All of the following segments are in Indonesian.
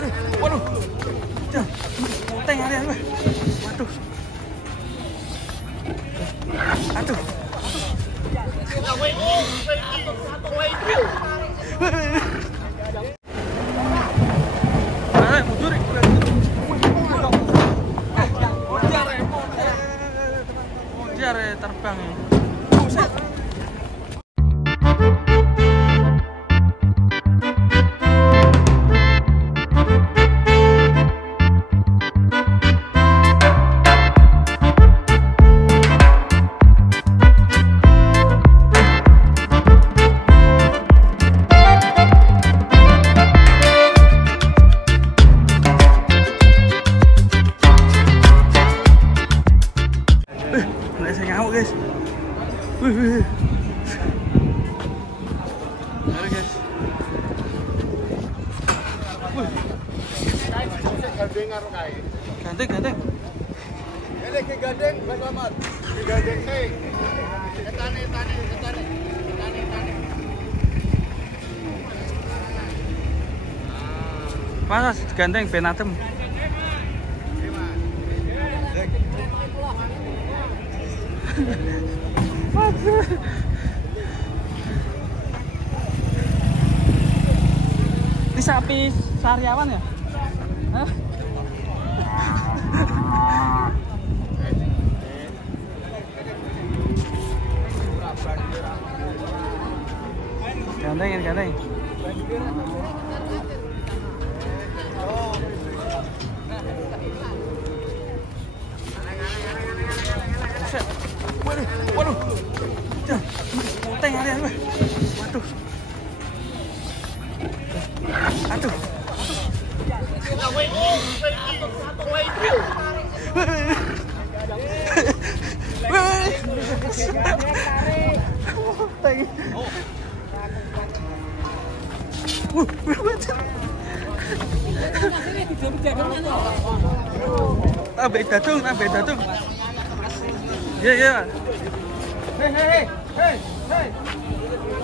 Waduh, waduh. Teng ada gue. Waduh. Aduh. Mundur. Dia terbang ya. Buset. Saya ngamuk guys. Halo guys. Gandeng. Ini gandeng, Bang Ahmad. Gandeng sih. Tani. Mas gandeng ben adem. Ini sapi sariawan ya? Hah? Gandeng. Waduh. Teng ada gue. Waduh. Aduh. Tambah datung. Ya. Hei.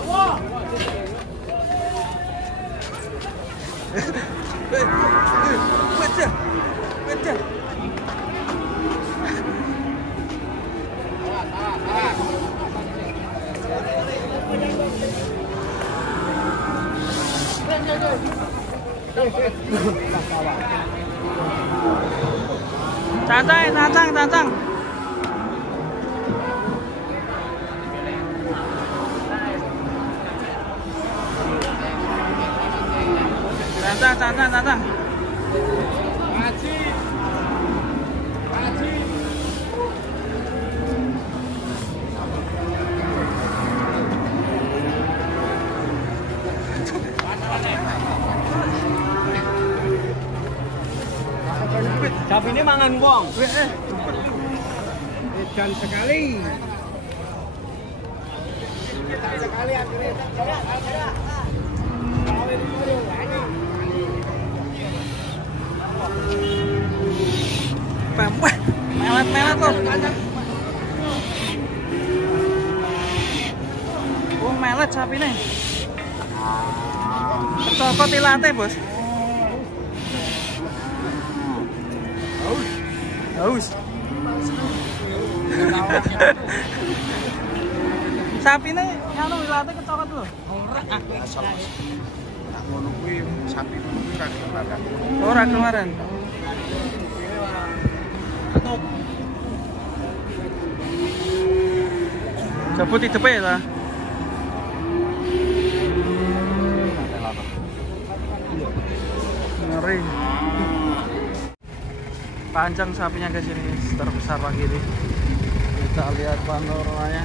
Wah. Baca. Cancang. Cancang. Haji. Sapi ini mangan wong. Dan sekali akhirnya. Melet loh. Melet sapi nih. Cokot di lantai bos. Haus. Sapi nih nganu di lantai kecokot loh. Asal ngono kuwi sapi kuwi ra kemaran. Ora kemarin. Cabut di tepe lah. Ngeri. Panjang sapinya ke sini, terbesar pagi ini. Kita lihat panoramanya.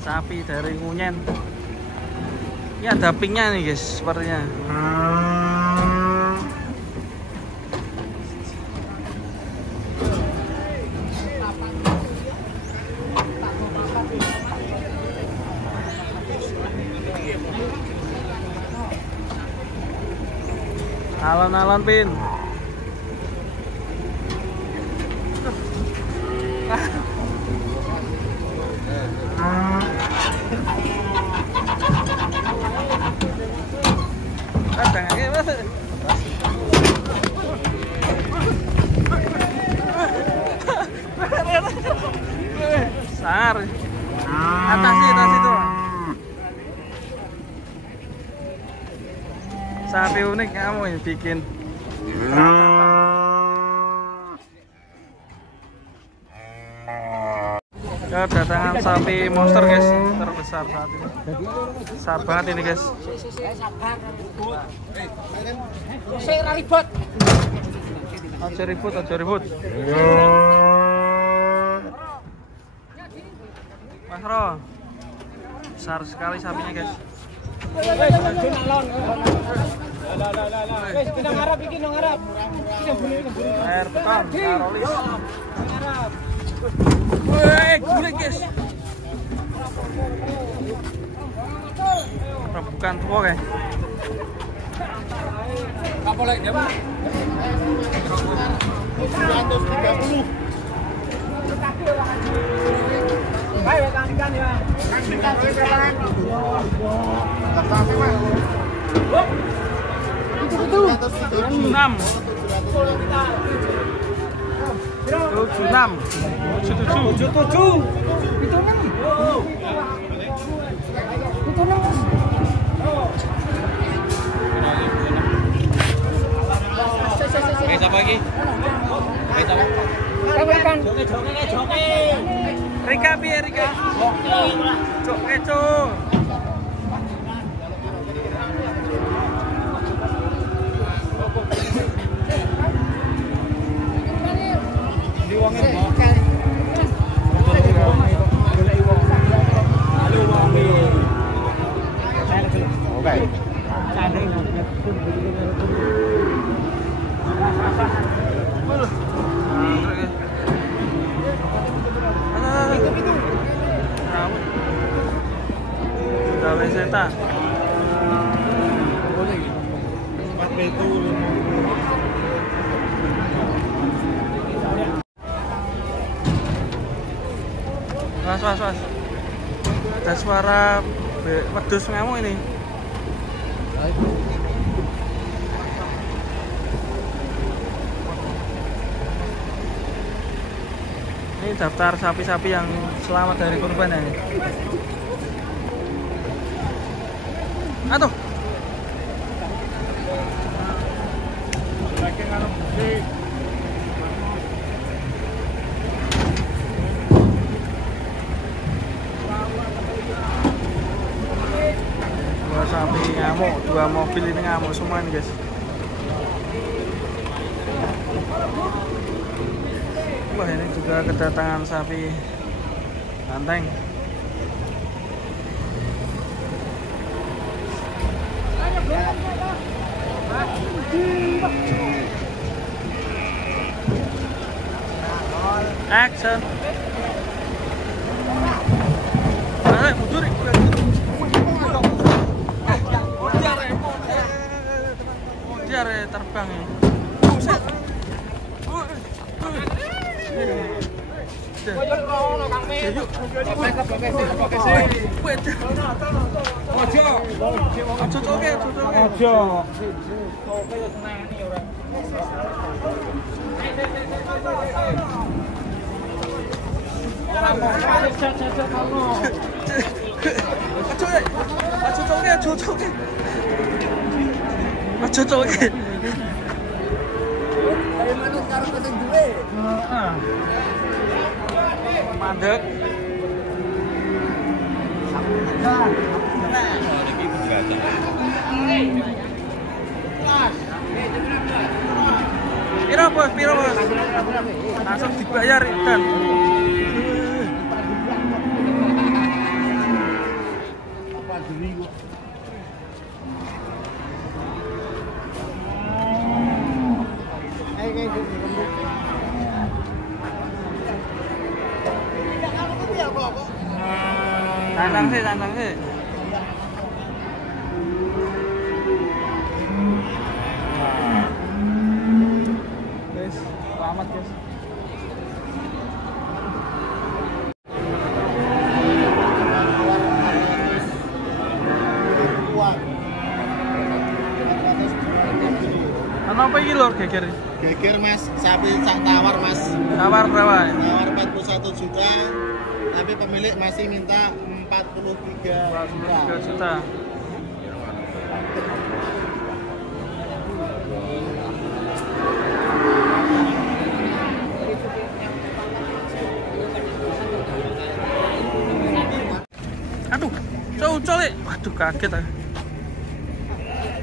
Sapi dari Ngunyen. Ini ada pinknya nih guys, sepertinya. Alon-alon pin. Sangar. Atas itu. Sapi unik kamu yang bikin. Kedatangan sapi monster guys, terbesar saat ini. Besar banget ini guys. Aja ribut. Mas Ro, besar sekali sapinya guys. Air beton, karolis. Guling guys. Bukan tua kayak. Apa lagi dia? 230. Baik, kalikan ya. Kalikan sekarang. Enggak sampai, Mas. 76. 77. Itu 6. Siapa lagi? Joke. Rika piye Rika? Joke. Was. Ada suara wedhus ngamuk ini. Ini daftar sapi-sapi yang selamat dari kurban ini. Aduh. Dua sapi ngamuk, 2 mobil ini ngamuk semua nih guys. Wah, ini juga kedatangan sapi banteng. Action. Mundur. Dia terbang ya. Buset. Mandek. Piro bos? Langsung dibayar ikan. Tandang sih, tandang sih. Guys, selamat guys. Ano apa iki lho geger? Geger mas, sapi sak tawar mas. Tawar berapa? Tawar 41 juta, tapi pemilik masih minta 43 3 juta. Aduh, colek. Waduh kaget aku.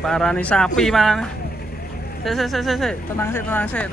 Parah nih sapi mana? Tenang sih. Tenang sih.